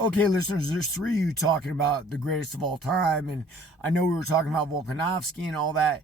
Okay, listeners, there's three of you talking about the greatest of all time, and I know we were talking about Volkanovski and all that.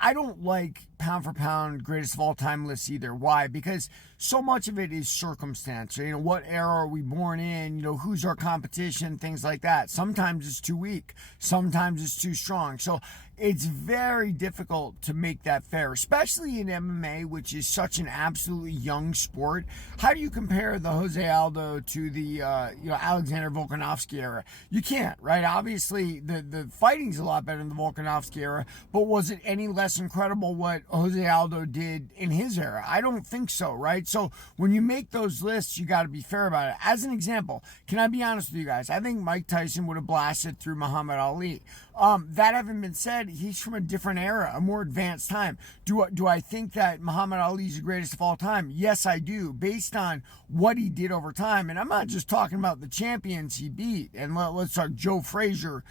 I don't like pound for pound greatest of all time lists either. Why? Because so much of it is circumstance. You know, what era are we born in? You know, who's our competition? Things like that. Sometimes it's too weak. Sometimes it's too strong. So it's very difficult to make that fair, especially in MMA, which is such an absolutely young sport. How do you compare the Jose Aldo to the Alexander Volkanovski era? You can't, right? Obviously, the fighting's a lot better in the Volkanovski era, but was it any less incredible what Jose Aldo did in his era? I don't think so, right? So when you make those lists, you got to be fair about it. As an example, can I be honest with you guys? I think Mike Tyson would have blasted through Muhammad Ali. That having been said, he's from a different era, a more advanced time. Do I think that Muhammad Ali is the greatest of all time? Yes, I do, based on what he did over time. And I'm not just talking about the champions he beat. And let's talk Joe Frazier,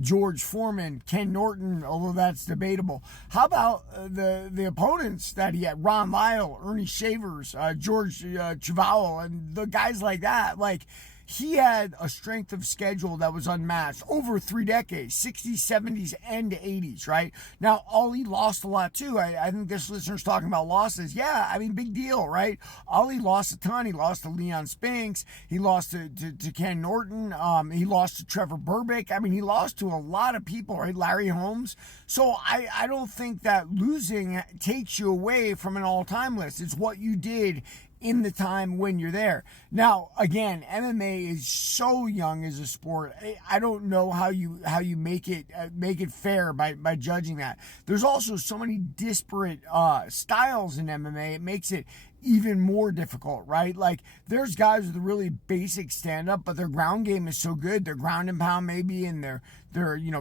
George Foreman, Ken Norton, although that's debatable. How about the opponents that he had? Ron Lyle, Ernie Shavers, George Chuvalo, and the guys like that. Like, he had a strength of schedule that was unmatched over 3 decades, 60s, 70s, and 80s, right? Now, Ali lost a lot too. I think this listener's talking about losses. Yeah, I mean, big deal, right? Ali lost a ton. He lost to Leon Spinks. He lost to Ken Norton. He lost to Trevor Berbick. I mean, he lost to a lot of people, right? Larry Holmes. So I don't think that losing takes you away from an all-time list. It's what you did in the time when you're there. Now, again, MMA is so young as a sport. I don't know how you make it fair by judging that. There's also so many disparate styles in MMA. It makes it even more difficult, right? Like, there's guys with a really basic stand-up, but their ground game is so good. Their ground and pound maybe, and their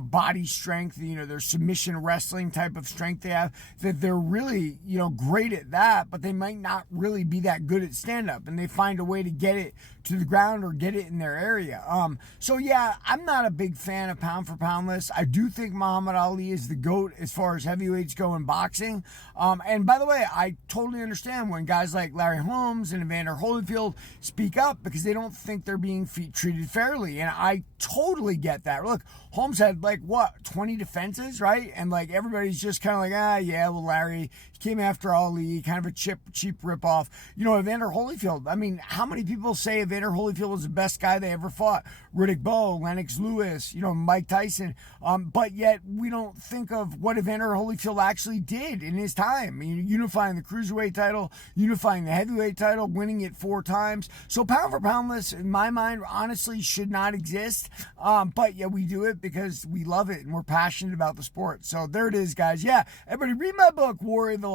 body strength, their submission wrestling type of strength they have, that they're really, great at that, but they might not really be that good at stand-up, and they find a way to get it to the ground or get it in their area. So yeah, I'm not a big fan of pound for pound lists. I do think Muhammad Ali is the GOAT as far as heavyweights go in boxing. And by the way, I totally understand when guys like Larry Holmes and Evander Holyfield speak up because they don't think they're being treated fairly. And I totally get that. Look, Holmes had 20 defenses, right? And everybody's just kind of yeah, well, Larry came after Ali, kind of a cheap ripoff. Evander Holyfield, I mean, how many people say Evander Holyfield was the best guy they ever fought? Riddick Bowe, Lennox Lewis, Mike Tyson. But yet we don't think of what Evander Holyfield actually did in his time. Unifying the cruiserweight title, unifying the heavyweight title, winning it 4 times. So pound for pound lists, in my mind, honestly should not exist. But yeah, we do it because we love it and we're passionate about the sport. So there it is, guys. Yeah, everybody read my book, Warrior of the